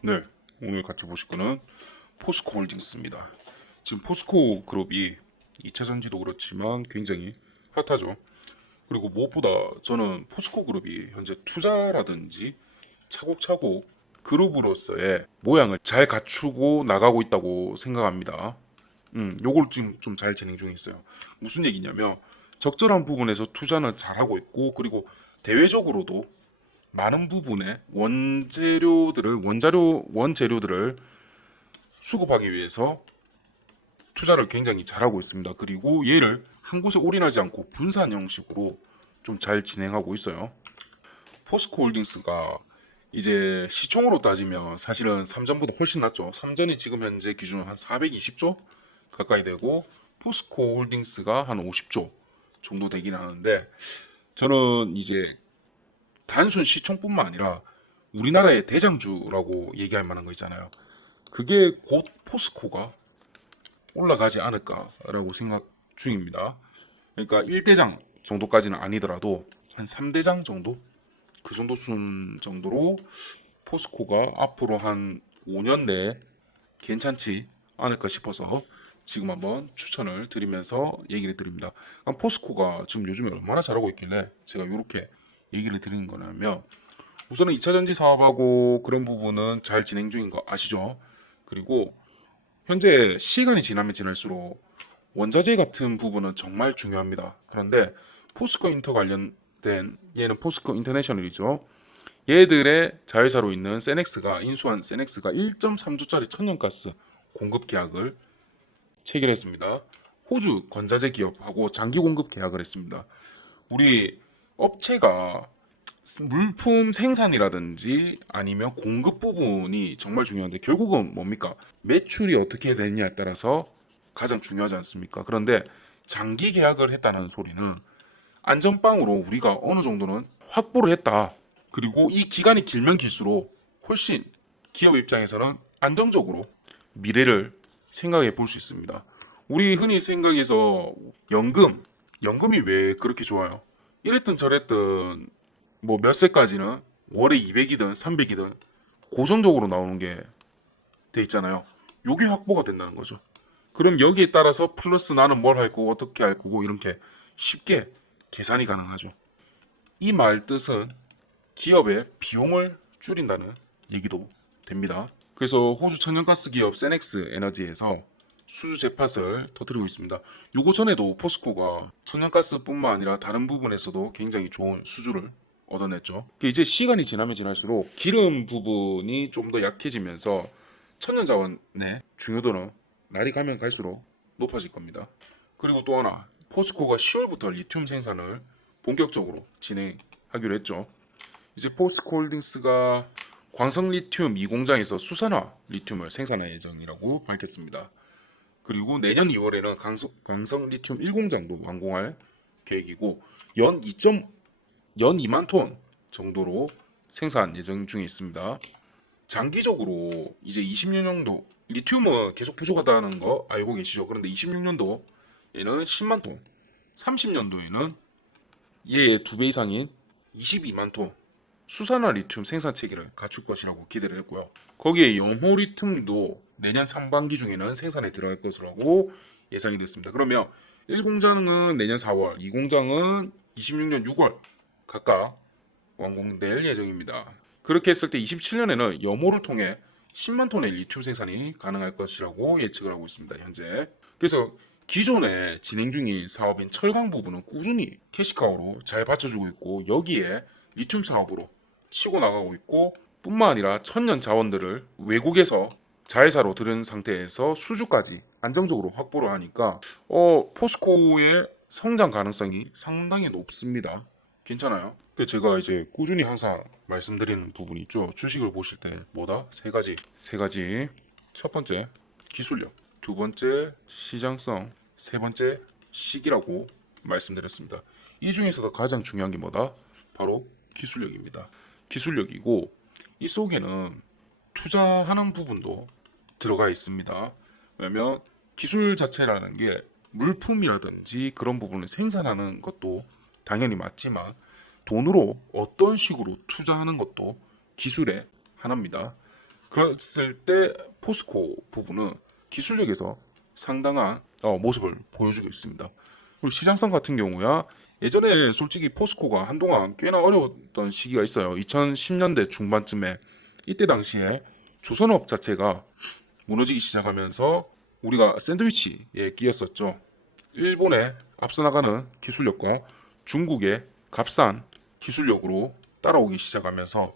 네, 오늘 같이 보실 거는 포스코 홀딩스입니다. 지금 포스코 그룹이 2차 전지도 그렇지만 굉장히 핫하죠. 그리고 무엇보다 저는 포스코 그룹이 현재 투자라든지 차곡차곡 그룹으로서의 모양을 잘 갖추고 나가고 있다고 생각합니다. 요걸 지금 좀 잘 진행 중에 있어요. 무슨 얘기냐면 적절한 부분에서 투자는 잘하고 있고, 그리고 대외적으로도 많은 부분의 원재료들을 수급하기 위해서 투자를 굉장히 잘하고 있습니다. 그리고 얘를 한 곳에 올인하지 않고 분산 형식으로 좀 잘 진행하고 있어요. 포스코 홀딩스가 이제 시총으로 따지면 사실은 삼전보다 훨씬 낮죠. 삼전이 지금 현재 기준으로 한 420조 가까이 되고, 포스코 홀딩스가 한 50조 정도 되긴 하는데, 저는 이제 단순 시총뿐만 아니라 우리나라의 대장주라고 얘기할 만한 거 있잖아요. 그게 곧 포스코가 올라가지 않을까라고 생각 중입니다. 그러니까 1대장 정도까지는 아니더라도 한 3대장 정도? 그 정도 수준 정도로 포스코가 앞으로 한 5년 내에 괜찮지 않을까 싶어서 지금 한번 추천을 드리면서 얘기를 드립니다. 포스코가 지금 요즘에 얼마나 잘하고 있길래 제가 이렇게 얘기를 드리는 거냐면, 우선은 2차 전지 사업하고 그런 부분은 잘 진행 중인 거 아시죠? 그리고 현재 시간이 지나면 지날수록 원자재 같은 부분은 정말 중요합니다. 그런데 포스코 인터 관련된, 얘는 포스코 인터내셔널이죠. 얘들의 자회사로 있는 인수한 세넥스가 1.3조짜리 천연가스 공급 계약을 체결했습니다. 호주 건자재 기업하고 장기 공급 계약을 했습니다. 우리 업체가 물품 생산이라든지 아니면 공급 부분이 정말 중요한데, 결국은 뭡니까? 매출이 어떻게 되느냐에 따라서 가장 중요하지 않습니까? 그런데 장기 계약을 했다는 소리는 안전빵으로 우리가 어느 정도는 확보를 했다. 그리고 이 기간이 길면 길수록 훨씬 기업 입장에서는 안정적으로 미래를 생각해 볼 수 있습니다. 우리 흔히 생각해서 연금이 왜 그렇게 좋아요? 이랬든 저랬든 뭐 몇 세까지는 월에 200이든 300이든 고정적으로 나오는 게 돼 있잖아요. 요게 확보가 된다는 거죠. 그럼 여기에 따라서 플러스 나는 뭘 할 거고 어떻게 할 거고 이렇게 쉽게 계산이 가능하죠. 이 말 뜻은 기업의 비용을 줄인다는 얘기도 됩니다. 그래서 호주 천연가스 기업 세넥스 에너지에서 수주 재팟을 터뜨리고 있습니다. 요거 전에도 포스코가 천연가스뿐만 아니라 다른 부분에서도 굉장히 좋은 수주를 얻어냈죠. 이제 시간이 지나면 지날수록 기름 부분이 좀 더 약해지면서 천연자원의 중요도는 날이 가면 갈수록 높아질 겁니다. 그리고 또 하나, 포스코가 10월부터 리튬 생산을 본격적으로 진행하기로 했죠. 이제 포스코 홀딩스가 광성 리튬 2공장에서 수산화 리튬을 생산할 예정이라고 밝혔습니다. 그리고 내년 2월에는 광성 리튬 1공장도 완공할 계획이고, 연 2만 톤 정도로 생산 예정 중에 있습니다. 장기적으로 이제 26년도 리튬은 계속 부족하다는 거 알고 계시죠? 그런데 26년도에는 10만 톤, 30년도에는 얘의 2배 이상인 22만 톤 수산화 리튬 생산 체계를 갖출 것이라고 기대를 했고요. 거기에 염호 리튬도 내년 상반기 중에는 생산에 들어갈 것이라고 예상이 됐습니다. 그러면 1공장은 내년 4월, 2공장은 26년 6월 각각 완공될 예정입니다. 그렇게 했을 때 27년에는 염호를 통해 10만 톤의 리튬 생산이 가능할 것이라고 예측을 하고 있습니다. 현재. 그래서 기존에 진행 중인 사업인 철강 부분은 꾸준히 캐시카우로 잘 받쳐주고 있고, 여기에 리튬 사업으로 치고 나가고 있고, 뿐만 아니라 천연 자원들을 외국에서 자회사로 들은 상태에서 수주까지 안정적으로 확보를 하니까 포스코의 성장 가능성이 상당히 높습니다. 괜찮아요. 제가 이제 꾸준히 항상 말씀드리는 부분이 있죠. 주식을 보실 때 뭐다? 세 가지. 첫 번째 기술력, 두 번째 시장성, 세 번째 시기라고 말씀드렸습니다. 이 중에서도 가장 중요한 게 뭐다? 바로 기술력입니다. 기술력이고, 이 속에는 투자하는 부분도 들어가 있습니다. 왜냐면 기술 자체라는 게 물품이라든지 그런 부분을 생산하는 것도 당연히 맞지만, 돈으로 어떤 식으로 투자하는 것도 기술의 하나입니다. 그랬을 때 포스코 부분은 기술력에서 상당한 모습을 보여주고 있습니다. 그리고 시장성 같은 경우야 예전에 솔직히 포스코가 한동안 꽤나 어려웠던 시기가 있어요. 2010년대 중반쯤에 이때 당시에 조선업 자체가 무너지기 시작하면서 우리가 샌드위치에 끼었었죠. 일본의 앞서 나가는 기술력과 중국의 값싼 기술력으로 따라오기 시작하면서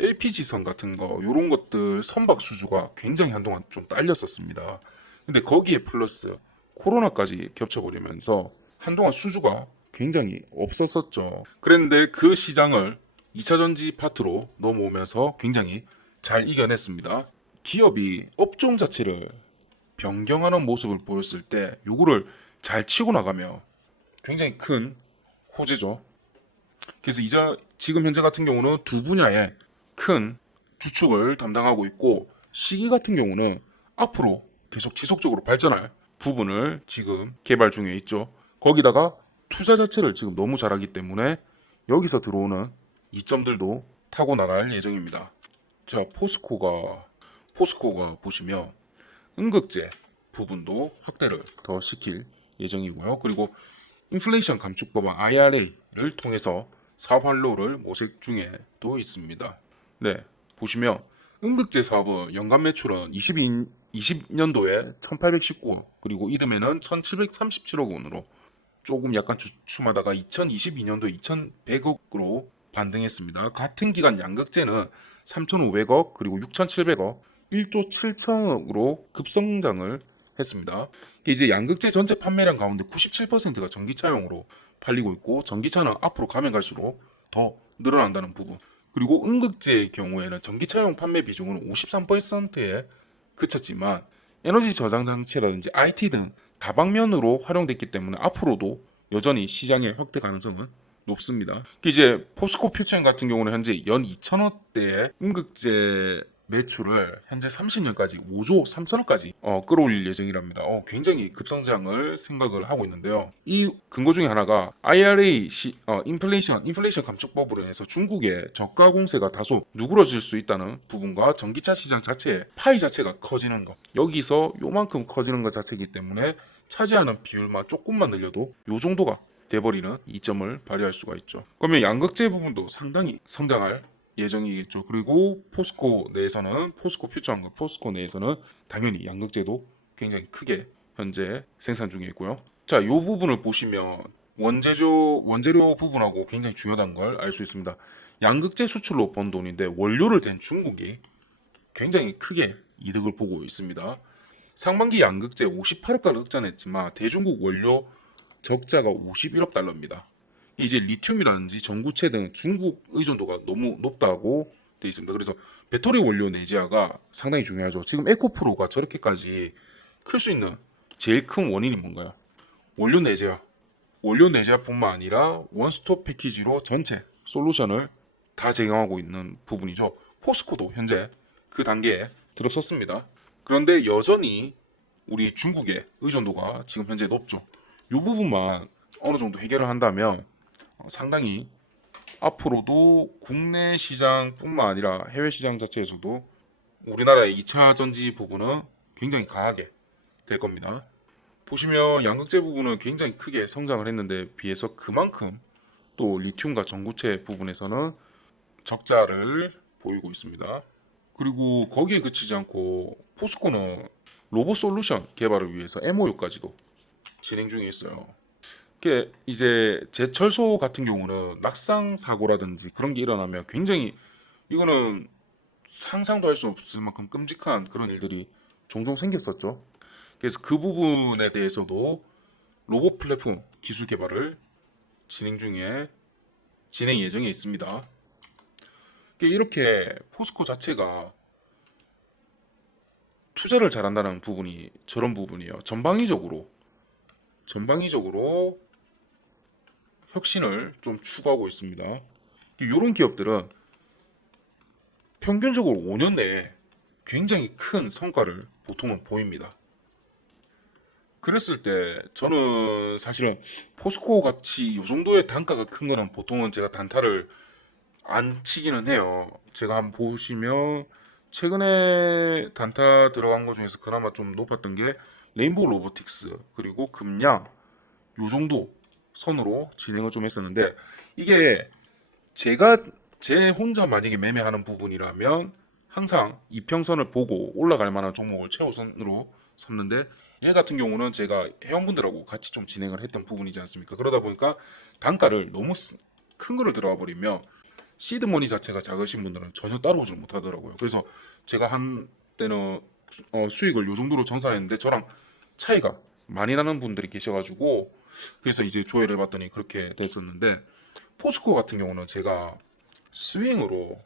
LPG선 같은 거 이런 것들 선박 수주가 굉장히 한동안 좀 딸렸었습니다. 근데 거기에 플러스 코로나까지 겹쳐버리면서 한동안 수주가 굉장히 없었었죠. 그랬는데 그 시장을 2차 전지 파트로 넘어오면서 굉장히 잘 이겨냈습니다. 기업이 업종 자체를 변경하는 모습을 보였을 때 요거를 잘 치고 나가면 굉장히 큰 호재죠. 그래서 이제 지금 현재 같은 경우는 두 분야에 큰 주축을 담당하고 있고 시기 같은 경우는 앞으로 계속 지속적으로 발전할 부분을 지금 개발 중에 있죠. 거기다가 투자 자체를 지금 너무 잘하기 때문에 여기서 들어오는 이점들도 타고 나갈 예정입니다. 자, 포스코가 보시면 음극재 부분도 확대를 더 시킬 예정이고요. 그리고 인플레이션 감축 법안 IRA를 통해서 사업 활로를 모색 중에도 있습니다. 네, 보시면 음극재 사업은 연간 매출은 20년도에 1819억 그리고 이듬해는 1737억 원으로 조금 약간 주춤하다가 2022년도에 2100억으로 반등했습니다. 같은 기간 양극재는 3500억 그리고 6700억 1조 7천억으로 급성장을 했습니다. 이제 양극재 전체 판매량 가운데 97%가 전기차용으로 팔리고 있고 전기차는 앞으로 가면 갈수록 더 늘어난다는 부분. 그리고 음극재의 경우에는 전기차용 판매 비중은 53%에 그쳤지만 에너지 저장 장치라든지 IT 등 다방면으로 활용됐기 때문에 앞으로도 여전히 시장의 확대 가능성은 높습니다. 이제 포스코 퓨처인 같은 경우는 현재 연 2천억대의 음극재 매출을 현재 30년까지 5조 3천억까지 끌어올릴 예정이랍니다. 굉장히 급성장을 생각을 하고 있는데요. 이 근거 중에 하나가 IRA 인플레이션 감축법으로 인해서 중국의 저가 공세가 다소 누그러질 수 있다는 부분과 전기차 시장 자체의 파이 자체가 커지는 것. 여기서 요만큼 커지는 것 자체이기 때문에 차지하는 비율만 조금만 늘려도 요 정도가 돼버리는 이점을 발휘할 수가 있죠. 그러면 양극재 부분도 상당히 성장할 예정이겠죠. 그리고 포스코 퓨처 내에서는 당연히 양극재도 굉장히 크게 현재 생산 중에 있고요. 자, 이 부분을 보시면 원재료 부분하고 굉장히 중요한 걸 알 수 있습니다. 양극재 수출로 번 돈인데 원료를 댄 중국이 굉장히 크게 이득을 보고 있습니다. 상반기 양극재 58억가를 흑자냈지만 대중국 원료 적자가 51억 달러입니다. 이제 리튬이라든지 전구체 등 중국 의존도가 너무 높다고 되어 있습니다. 그래서 배터리 원료 내재화가 상당히 중요하죠. 지금 에코프로가 저렇게까지 클 수 있는 제일 큰 원인이 뭔가요? 원료 내재화뿐만 아니라 원스톱 패키지로 전체 솔루션을 다 제공하고 있는 부분이죠. 포스코도 현재 그 단계에 들어섰습니다. 그런데 여전히 우리 중국의 의존도가 지금 현재 높죠. 이 부분만 어느 정도 해결을 한다면 상당히 앞으로도 국내 시장뿐만 아니라 해외 시장 자체에서도 우리나라의 2차 전지 부분은 굉장히 강하게 될 겁니다. 보시면 양극재 부분은 굉장히 크게 성장을 했는데 비해서 그만큼 또 리튬과 전구체 부분에서는 적자를 보이고 있습니다. 그리고 거기에 그치지 않고 포스코는 로봇 솔루션 개발을 위해서 MOU까지도 진행 중에 있어요. 이게 이제 제철소 같은 경우는 낙상 사고라든지 그런 게 일어나면 굉장히 이거는 상상도 할 수 없을 만큼 끔찍한 그런 일들이 종종 생겼었죠. 그래서 그 부분에 대해서도 로봇 플랫폼 기술 개발을 진행 예정에 있습니다. 이렇게 포스코 자체가 투자를 잘한다는 부분이 저런 부분이에요. 전방위적으로 혁신을 좀 추구하고 있습니다. 이런 기업들은 평균적으로 5년 내에 굉장히 큰 성과를 보통은 보입니다. 그랬을 때 저는 사실은 포스코 같이 이 정도의 단가가 큰 거는 보통은 제가 단타를 안 치기는 해요. 제가 한번 보시면 최근에 단타 들어간 것 중에서 그나마 좀 높았던 게 레인보우 로보틱스 그리고 금양 요 정도 선으로 진행을 좀 했었는데, 이게 제가 제 혼자 만약에 매매하는 부분이라면 항상 이평선을 보고 올라갈 만한 종목을 최우선으로 삼는데, 얘 같은 경우는 제가 회원분들하고 같이 좀 진행을 했던 부분이지 않습니까? 그러다 보니까 단가를 너무 큰 거를 들어와 버리면 시드머니 자체가 작으신 분들은 전혀 따라오질 못하더라고요. 그래서 제가 한때는 수익을 요 정도로 정산했는데 저랑 차이가 많이 나는 분들이 계셔가지고, 그래서 이제 조회를 해봤더니 그렇게 됐었는데, 포스코 같은 경우는 제가 스윙으로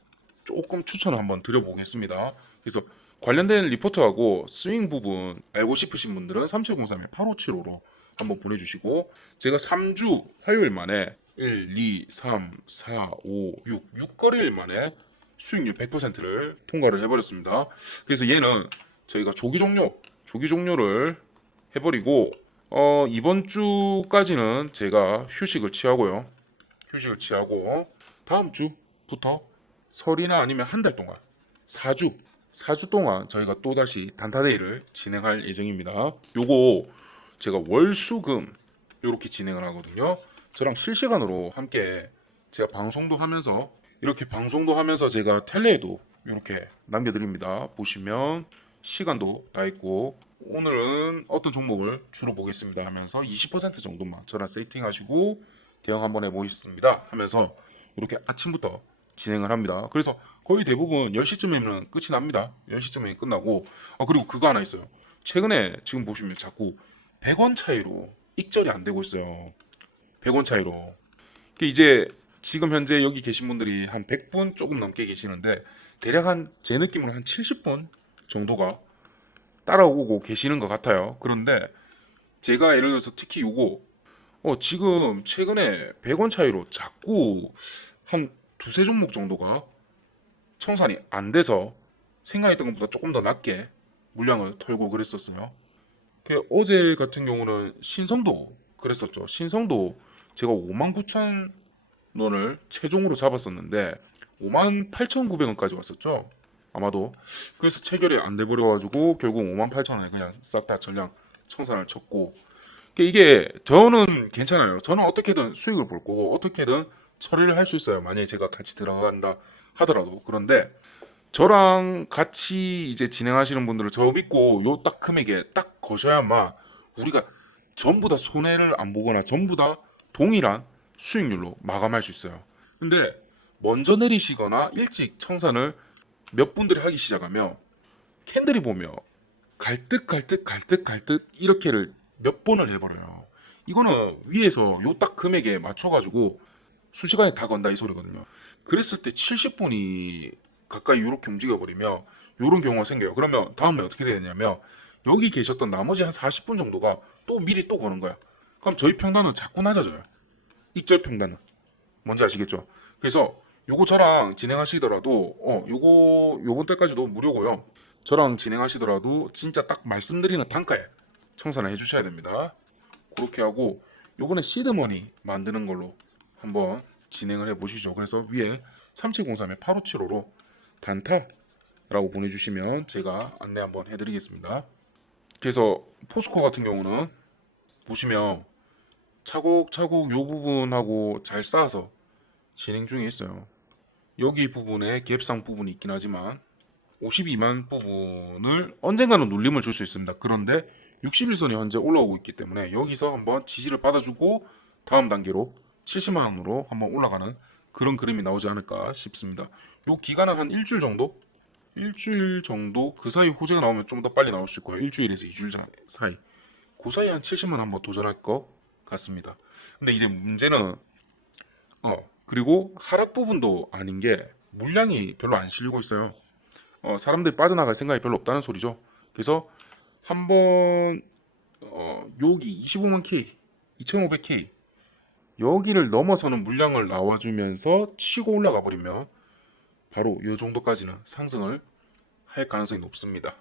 조금 추천을 한번 드려보겠습니다. 그래서 관련된 리포트하고 스윙 부분 알고 싶으신 분들은 3703-8575로 한번 보내주시고, 제가 3주 화요일 만에 1, 2, 3, 4, 5, 6거래일 만에 수익률 100%를 통과를 해버렸습니다. 그래서 얘는 저희가 조기 종료를 해버리고, 이번 주까지는 제가 휴식을 취하고 다음 주부터 설이나 아니면 한 달 동안 4주 동안 저희가 또다시 단타데이를 진행할 예정입니다. 요거 제가 월수금 요렇게 진행을 하거든요. 저랑 실시간으로 함께 제가 방송도 하면서 제가 텔레에도 이렇게 남겨드립니다. 보시면 시간도 다 있고, 오늘은 어떤 종목을 주로 보겠습니다 하면서 20% 정도만 저랑 세팅하시고 대응 한번 해보겠습니다 하면서 이렇게 아침부터 진행을 합니다. 그래서 거의 대부분 10시쯤에는 끝이 납니다. 10시쯤에 끝나고, 그리고 그거 하나 있어요. 최근에 지금 보시면 자꾸 100원 차이로 익절이 안 되고 있어요. 100원 차이로. 이제 지금 현재 여기 계신 분들이 한 100분 조금 넘게 계시는데, 대략 제 느낌으로 한 70분 정도가 따라오고 계시는 것 같아요. 그런데 제가 예를 들어서 특히 요거 지금 최근에 100원 차이로 자꾸 한 두세 종목 정도가 청산이 안 돼서 생각했던 것보다 조금 더 낮게 물량을 털고 그랬었어요. 어제 같은 경우는 신성도 그랬었죠. 신성도 제가 59,000원을 최종으로 잡았었는데 58,900원까지 왔었죠. 아마도. 그래서 체결이 안 돼버려가지고 결국 58,000원에 그냥 싹 다 전량 청산을 쳤고, 이게 저는 괜찮아요. 저는 어떻게든 수익을 볼 거고 어떻게든 처리를 할 수 있어요. 만약에 제가 같이 들어간다 하더라도. 그런데 저랑 같이 이제 진행하시는 분들을 저 믿고 요 딱 금액에 딱 거셔야만 우리가 전부 다 손해를 안 보거나 전부 다 동일한 수익률로 마감할 수 있어요. 근데 먼저 내리시거나 일찍 청산을 몇 분들이 하기 시작하면 캔들이 보면 갈듯 이렇게를 몇 번을 해버려요. 이거는 위에서 요 딱 금액에 맞춰가지고 수시간에 다 건다 이 소리거든요. 그랬을 때 70분이 가까이 이렇게 움직여버리면 이런 경우가 생겨요. 그러면 다음에 어떻게 되냐면 여기 계셨던 나머지 한 40분 정도가 또 미리 또 거는 거야. 그럼 저희 평단은 자꾸 낮아져요. 익절 평단은. 뭔지 아시겠죠? 그래서 요거 저랑 진행하시더라도 요번 달까지도 무료고요. 저랑 진행하시더라도 진짜 딱 말씀드리는 단가에 청산을 해주셔야 됩니다. 그렇게 하고 요번에 시드머니 만드는 걸로 한번 진행을 해보시죠. 그래서 위에 3703-8575로 단타라고 보내주시면 제가 안내 한번 해드리겠습니다. 그래서 포스코 같은 경우는 보시면 차곡차곡 요 부분하고 잘 쌓아서 진행 중에 있어요. 여기 부분에 갭상 부분이 있긴 하지만 52만 부분을 언젠가는 눌림을 줄 수 있습니다. 그런데 61선이 현재 올라오고 있기 때문에 여기서 한번 지지를 받아주고 다음 단계로 70만 원으로 한번 올라가는 그런 그림이 나오지 않을까 싶습니다. 요 기간은 한 일주일 정도 그 사이 호재가 나오면 좀 더 빨리 나올 수 있고요. 일주일에서 2주일 사이 그 사이 한 70만 원 한번 도전할 것 같습니다. 근데 이제 문제는 그리고 하락 부분도 아닌 게 물량이 별로 안 실리고 있어요. 사람들이 빠져나갈 생각이 별로 없다는 소리죠. 그래서 한번 여기 25만 K, 2500K 여기를 넘어서는 물량을 나와주면서 치고 올라가 버리면 바로 이 정도까지는 상승을 할 가능성이 높습니다.